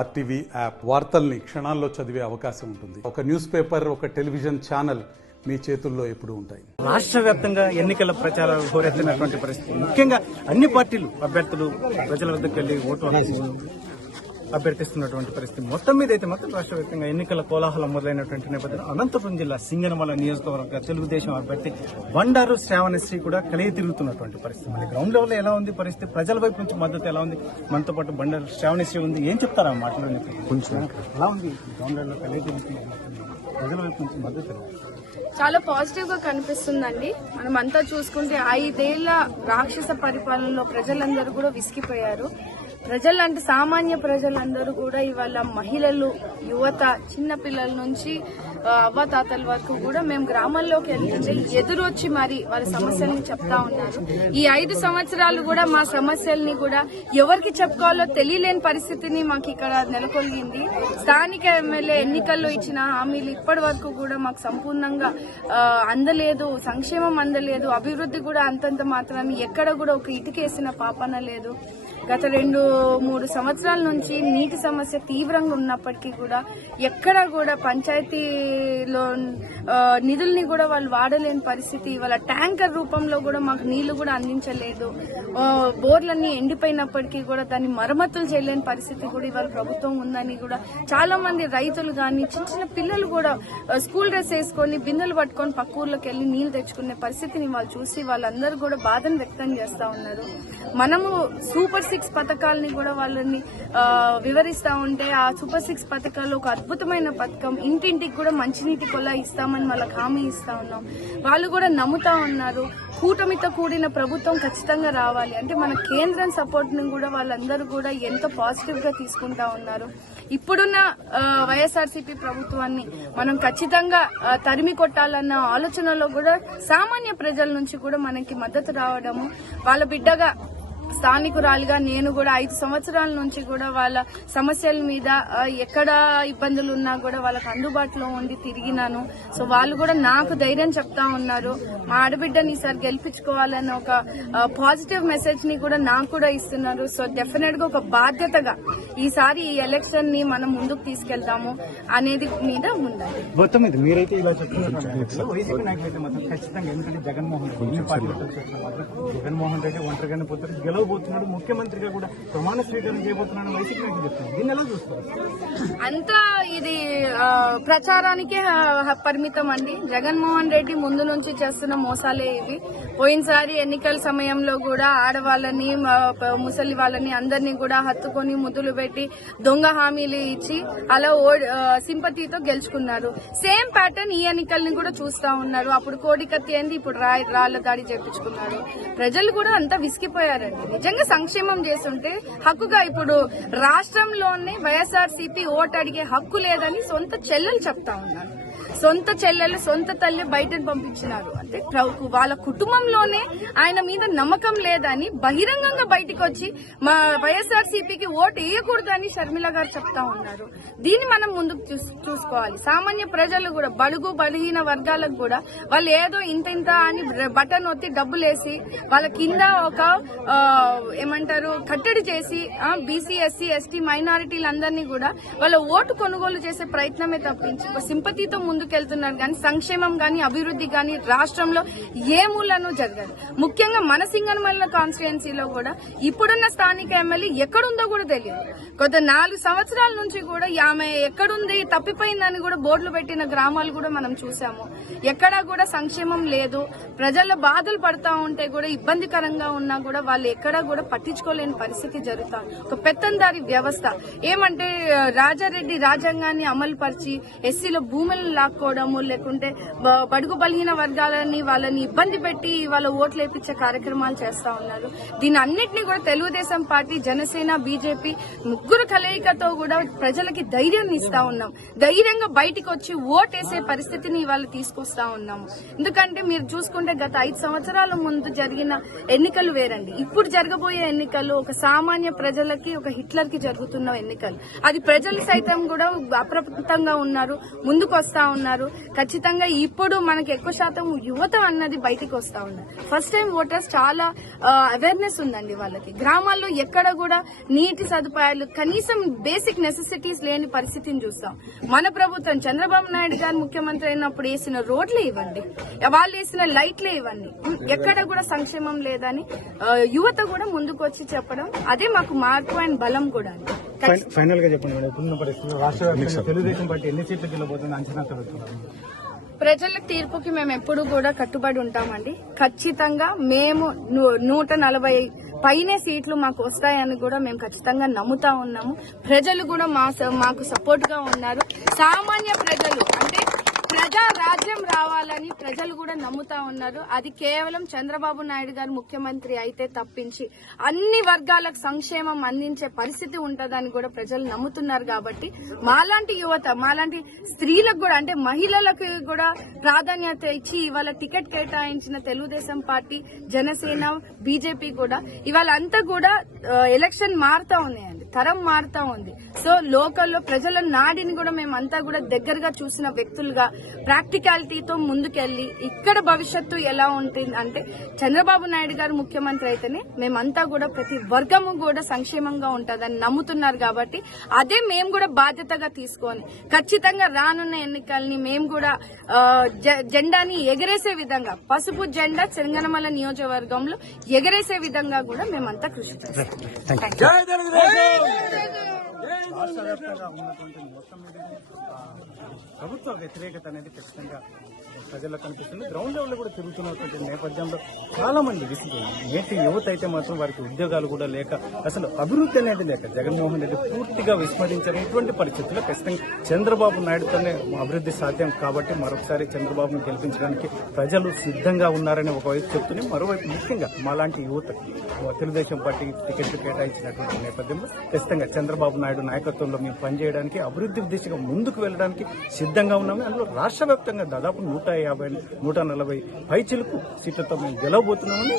RTV app వార్తల్ని క్షణాల్లో చదివే అవకాశం ఉంటుంది. ఒక న్యూస్ పేపర్, ఒక టెలివిజన్ ఛానల్ మీ చేతుల్లో ఎప్పుడూ ఉంటాయి. రాష్ట్ర వ్యాప్తంగా ఎన్నికల ప్రచారాలు హోరెత్తినటువంటి పరిస్థితి. ముఖ్యంగా అన్ని పార్టీలు అభ్యర్థులు ప్రజల వద్దకు వెళ్లి ఓటు అభ్యర్థిస్తున్నటువంటి పరిస్థితి. మొత్తం మీద అయితే మాత్రం రాష్ట్ర వ్యాప్తంగా ఎన్నికల కోలాహలం మొదలైనటువంటి నేపథ్యంలో అనంతపురం జిల్లా సింగనమల నియోజకవర్గ తెలుగుదేశం అభ్యర్థి బండారు శ్రావణశ్రీ కూడా కలిగి తిరుగుతున్నటువంటి పరిస్థితి. మరి గ్రౌండ్ లెవెల్ ఎలా ఉంది పరిస్థితి, ప్రజల వైపు నుంచి మద్దతు ఎలా ఉంది? మనతో పాటు బండారు శ్రావణశ్రీ ఉంది. ఏం చెప్తారా మాట్లాడే ఎలా ఉంది గ్రౌండ్ లెవెల్ కలిగి తిరుగుతున్నారు, ప్రజల వైపు నుంచి మద్దతు? చాలా పాజిటివ్ గా కనిపిస్తుందండి. మనం అంతా చూసుకుంటే 5 ఏళ్ల రాక్షస పరిపాలనలో ప్రజలందరూ కూడా విసిగిపోయారు. ప్రజలంటే సామాన్య ప్రజలందరూ కూడా ఇవాళ మహిళలు, యువత, చిన్న పిల్లల నుంచి అవ్వతాతల వరకు కూడా మేము గ్రామాల్లోకి వెళ్తుంటే ఎదురొచ్చి మరి వాళ్ళ సమస్యల్ని చెప్తా ఉన్నారు. ఈ 5 సంవత్సరాలు కూడా మా సమస్యల్ని కూడా ఎవరికి చెప్పుకోవాలో తెలియలేని పరిస్థితిని మాకు ఇక్కడ నెలకొల్గింది. స్థానిక ఎమ్మెల్యే ఎన్నికల్లో ఇచ్చిన హామీలు ఇప్పటి వరకు కూడా మాకు సంపూర్ణంగా అందలేదు. సంక్షేమం అందలేదు, అభివృద్ధి కూడా అంతంత మాత్రాన్ని ఎక్కడ కూడా ఒక ఇటుకేసిన పాపన లేదు. గత 2-3 సంవత్సరాల నుంచి నీటి సమస్య తీవ్రంగా ఉన్నప్పటికీ కూడా ఎక్కడా కూడా పంచాయతీలో నిధుల్ని కూడా వాళ్ళు వాడలేని పరిస్థితి. వాళ్ళ ట్యాంకర్ రూపంలో కూడా మాకు నీళ్లు కూడా అందించలేదు. బోర్లన్నీ ఎండిపోయినప్పటికీ కూడా దాన్ని మరమ్మతులు చేయలేని పరిస్థితి కూడా ఇవాళ ప్రభుత్వం ఉందని కూడా చాలా మంది రైతులు గాని, చిన్న చిన్న పిల్లలు కూడా స్కూల్ డ్రెస్ వేసుకొని బిందెలు పట్టుకొని పక్క ఊర్లోకి వెళ్లి నీళ్లు తెచ్చుకునే పరిస్థితిని వాళ్ళు చూసి వాళ్ళందరూ కూడా బాధను వ్యక్తం చేస్తా ఉన్నారు. మనము సూపర్ 6 పథకాలని కూడా వాళ్ళని వివరిస్తా ఉంటే ఆ సూపర్ 6 పథకాల్లో ఒక అద్భుతమైన పథకం, ఇంటింటికి కూడా మంచినీటి కొలా ఇస్తామని వాళ్ళకి హామీ ఇస్తా ఉన్నాం. వాళ్ళు కూడా నమ్ముతా ఉన్నారు. కూటమితో కూడిన ప్రభుత్వం ఖచ్చితంగా రావాలి అంటే మన కేంద్రం సపోర్ట్ ని కూడా వాళ్ళందరూ కూడా ఎంతో పాజిటివ్ గా తీసుకుంటా ఉన్నారు. ఇప్పుడున్న వైఎస్ఆర్సీపీ ప్రభుత్వాన్ని మనం ఖచ్చితంగా తరిమి కొట్టాలన్న ఆలోచనలో కూడా సామాన్య ప్రజల నుంచి కూడా మనకి మద్దతు రావడము, వాళ్ళ బిడ్డగా స్థానికురాలిగా నేను కూడా 5 సంవత్సరాల నుంచి కూడా వాళ్ళ సమస్యల మీద ఎక్కడ ఇబ్బందులు ఉన్నా కూడా వాళ్ళకి అందుబాటులో ఉండి తిరిగినాను. సో వాళ్ళు కూడా నాకు ధైర్యం చెప్తా ఉన్నారు. మా ఆడబిడ్డని ఈసారి గెలిపించుకోవాలన్న ఒక పాజిటివ్ మెసేజ్ ని కూడా నాకు కూడా ఇస్తున్నారు. సో డెఫినెట్ గా ఒక బాధ్యతగా ఈసారి ఈ ఎలక్షన్ ని మనం ముందుకు తీసుకెళ్తాము అనేది మీద ఉండాలి. మొత్తం మీద మీరైతే ఇలా చెప్తున్నారు వైసీపీ నాయకులైతే మాత్రం ఖచ్చితంగా, ఎందుకంటే జగన్మోహన్ రెడ్డి ఒంటరిగానే పోతారు, గెలవబోతున్నాడు, ముఖ్యమంత్రిగా కూడా ప్రమాణ స్వీకారం చేయబోతున్నాడు వైసీపీ నాయకులు చెప్తున్నారు. దీన్ని ఎలా చూస్తారు? అంతా ఇది ప్రచారానికే పరిమితం అండి. జగన్మోహన్ రెడ్డి ముందు నుంచి చేస్తున్న మోసాలే ఇవి. పోయినసారి ఎన్నికల సమయంలో కూడా ఆడవాళ్ళని, ముసలి వాళ్ళని అందరినీ కూడా హత్తుకొని ముద్దులు పెట్టి దొంగ హామీలు ఇచ్చి అలా సింపతితో గెలుచుకున్నారు. సేమ్ ప్యాటర్న్ ఈ ఎన్నికల్ని కూడా చూస్తా ఉన్నారు. అప్పుడు కోడికత్తి ఏంది, ఇప్పుడు రాళ్ల దాడి చేపించుకున్నారు. ప్రజలు కూడా అంతా విసిగిపోయారండి. నిజంగా సంక్షేమం చేస్తుంటే హక్కుగా, ఇప్పుడు రాష్ట్రంలోనే వైఎస్ఆర్సీపీ ఓటు అడిగే హక్కు లేదని సొంత చెల్లెలు చెప్తా ఉన్నారు. సొంత చెల్లెలు, సొంత తల్లి బయటకు పంపించినారు. అంటే వాళ్ళ కుటుంబంలోనే ఆయన మీద నమ్మకం లేదని బహిరంగంగా బయటకు వచ్చి మా వైఎస్ఆర్సీపీకి ఓటు వేయకూడదని షర్మిల గారు చెప్తా ఉన్నారు. దీన్ని మనం ముందుకు చూసుకోవాలి. సామాన్య ప్రజలు కూడా, బడుగు బలహీన వర్గాలకు కూడా వాళ్ళు ఏదో ఇంత అని బటన్ ఒత్తి డబ్బులేసి వాళ్ళ కింద ఒక ఏమంటారు కట్టడి చేసి బీసీ, ఎస్సీ, ఎస్టీ మైనారిటీలందరినీ కూడా వాళ్ళ ఓటు కొనుగోలు చేసే ప్రయత్నమే తప్పించి సింపతితో ముందుకెళ్తున్నారు. కానీ సంక్షేమం గాని, అభివృద్ధి గాని రాష్ట్రంలో ఏ మూలను జరగదు. ముఖ్యంగా మన సింగనమల కాన్స్టిట్యుయెన్సీలో కూడా ఇప్పుడున్న స్థానిక ఎమ్మెల్యే ఎక్కడుందో కూడా తెలియదు. గత 4 సంవత్సరాల నుంచి కూడా ఆమె ఎక్కడుంది, తప్పిపోయిందని కూడా బోర్డులు పెట్టిన గ్రామాలు కూడా మనం చూసాము. ఎక్కడా కూడా సంక్షేమం లేదు. ప్రజల బాధలు పడతా ఉంటే కూడా, ఇబ్బందికరంగా ఉన్నా కూడా వాళ్ళు ఎక్కడా కూడా పట్టించుకోలేని పరిస్థితి జరుగుతుంది. ఒక పెత్తందారి వ్యవస్థ. ఏమంటే రాజారెడ్డి రాజ్యాంగాన్ని అమలు పరిచి ఎస్సీల భూములను లాక్కోవడము, లేకుంటే బడుగు బలహీన వర్గాలని వాళ్ళని ఇబ్బంది పెట్టి వాళ్ళ ఓట్లు వేయించే కార్యక్రమాలు చేస్తా ఉన్నారు. దీని అన్నింటినీ కూడా తెలుగుదేశం పార్టీ, జనసేన, బీజేపీ ముగ్గురు కలయికతో కూడా ప్రజలకి ధైర్యాన్ని ఇస్తా ఉన్నాం. ధైర్యంగా బయటకు వచ్చి ఓటేసే పరిస్థితిని ఇవాళ తీసుకొస్తా ఉన్నాము. ఎందుకంటే మీరు చూసుకుంటే గత 5 సంవత్సరాల ముందు జరిగిన ఎన్నికలు వేరండి. ఇప్పుడు జరగబోయే ఎన్నికలు ఒక సామాన్య ప్రజలకి, ఒక హిట్లర్ కి జరుగుతున్న ఎన్నికలు. అది ప్రజలు సైతం కూడా అప్రమత్తంగా ఉన్నారు, ముందుకు వస్తా ఉన్నారు. ఖచ్చితంగా ఇప్పుడు మనకి ఎక్కువ శాతం యువత అన్నది బయటికి వస్తా ఉన్నారు. ఫస్ట్ టైం ఓటర్స్ చాలా అవేర్నెస్ ఉందండి వాళ్ళకి. గ్రామాల్లో ఎక్కడ కూడా నీటి సదుపాయాలు, కనీసం బేసిక్ నెసెసిటీస్ లేని పరిస్థితిని చూస్తాం. మన ప్రభుత్వం చంద్రబాబు నాయుడు గారు ముఖ్యమంత్రి అయినప్పుడు వేసిన రోడ్లే ఇవ్వండి, వాళ్ళు వేసిన లైట్లే ఇవ్వండి, ఎక్కడ కూడా సంక్షేమం లేదని యువత కూడా ముందుకు వచ్చి చెప్పడం, అదే మాకు మార్పు అండ్ బలం కూడా. ఫైనల్ గా చెప్పండి మేడం, ఇప్పుడున్న పరిస్థితుల్లో రాష్ట్ర వ్యాప్తంగా తెలుగుదేశం పార్టీ ఎన్ని సీట్లకు వెళ్ళబోతుంది అంచనా కలుగుతున్నారు? ప్రజల తీర్పుకి మేము ఎప్పుడు కూడా కట్టుబడి ఉంటామండి. ఖచ్చితంగా మేము 140 పైనే సీట్లు మాకు వస్తాయని కూడా మేము ఖచ్చితంగా నమ్ముతా ఉన్నాము. ప్రజలు కూడా మాకు సపోర్ట్ గా ఉన్నారు. సామాన్య ప్రజలు అంటే ప్రజా రాజ్యం రావాలని ప్రజలు కూడా నమ్ముతా ఉన్నారు. అది కేవలం చంద్రబాబు నాయుడు గారు ముఖ్యమంత్రి అయితే తప్పించి అన్ని వర్గాలకు సంక్షేమం అందించే పరిస్థితి ఉంటదని కూడా ప్రజలు నమ్ముతున్నారు. కాబట్టి మాలాంటి యువత, మాలాంటి స్త్రీలకు కూడా అంటే మహిళలకు కూడా ప్రాధాన్యత ఇచ్చి ఇవాళ టికెట్ కేటాయించిన తెలుగుదేశం పార్టీ, జనసేన, బీజేపీ కూడా ఇవాళ అంతా కూడా ఎలక్షన్ మారుతా ఉన్నాయండి, తరం మారుతా ఉంది. సో లోకల్లో ప్రజల నాడిని కూడా మేమంతా కూడా దగ్గరగా చూసిన వ్యక్తులుగా ప్రాక్టికాలిటీతో ముందుకెళ్లి ఇక్కడ భవిష్యత్తు ఎలా ఉంటుంది అంటే చంద్రబాబు నాయుడు గారు ముఖ్యమంత్రి అయితేనే మేమంతా కూడా ప్రతి వర్గము కూడా సంక్షేమంగా ఉంటుందని నమ్ముతున్నారు. కాబట్టి అదే మేము కూడా బాధ్యతగా తీసుకొని ఖచ్చితంగా రానున్న ఎన్నికల్ని మేము కూడా జెండాని ఎగరేసే విధంగా, పసుపు జెండా సింగనమల నియోజకవర్గంలో ఎగరేసే విధంగా కూడా మేమంతా కృషి చేస్తాం. రాష్ట్ర వ్యాప్తంగా ఉన్నటువంటి మొత్తం మీద ప్రభుత్వ వ్యతిరేకత అనేది ఖచ్చితంగా ప్రజల్లో కనిపిస్తుంది. గ్రౌండ్ లెవెల్ కూడా తిరుగుతున్నటువంటి నేపథ్యంలో చాలా మంది విసిపోయింది. నేటి యువత అయితే మాత్రం వారికి ఉద్యోగాలు కూడా లేక, అసలు అభివృద్ధి అనేది లేక జగన్మోహన్ రెడ్డి పూర్తిగా విస్మరించినటువంటి పరిస్థితుల్లో ఖచ్చితంగా చంద్రబాబు నాయుడుతోనే అభివృద్ధి సాధ్యం. కాబట్టి మరొకసారి చంద్రబాబును గెలిపించడానికి ప్రజలు సిద్ధంగా ఉన్నారని ఒకవైపు చెప్తూనే, మరోవైపు ముఖ్యంగా మాలాంటి యువత తెలుగుదేశం పార్టీకి టికెట్లు కేటాయించినటువంటి నేపథ్యంలో ఖచ్చితంగా చంద్రబాబు నాయుడు నాయకత్వంలో మేము పనిచేయడానికి, అభివృద్ధి దిశగా ముందుకు వెళ్ళడానికి సిద్ధంగా ఉన్నాము. అందులో రాష్ట్ర వ్యాప్తంగా దాదాపు 140 పైచిలుకు సీట్లతో మేము గెలవబోతున్నామని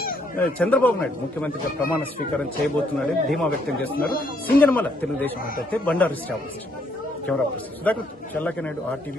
చంద్రబాబు నాయుడు ముఖ్యమంత్రిగా ప్రమాణ స్వీకారం చేయబోతున్నాడని ధీమా వ్యక్తం చేస్తున్నారు సింగనమల తెలుగుదేశం అభ్యర్థి బండారు శ్రావణ్. కెమెరా పర్సన్ సుధాకర్, చల్లకి నాయుడు, RTV.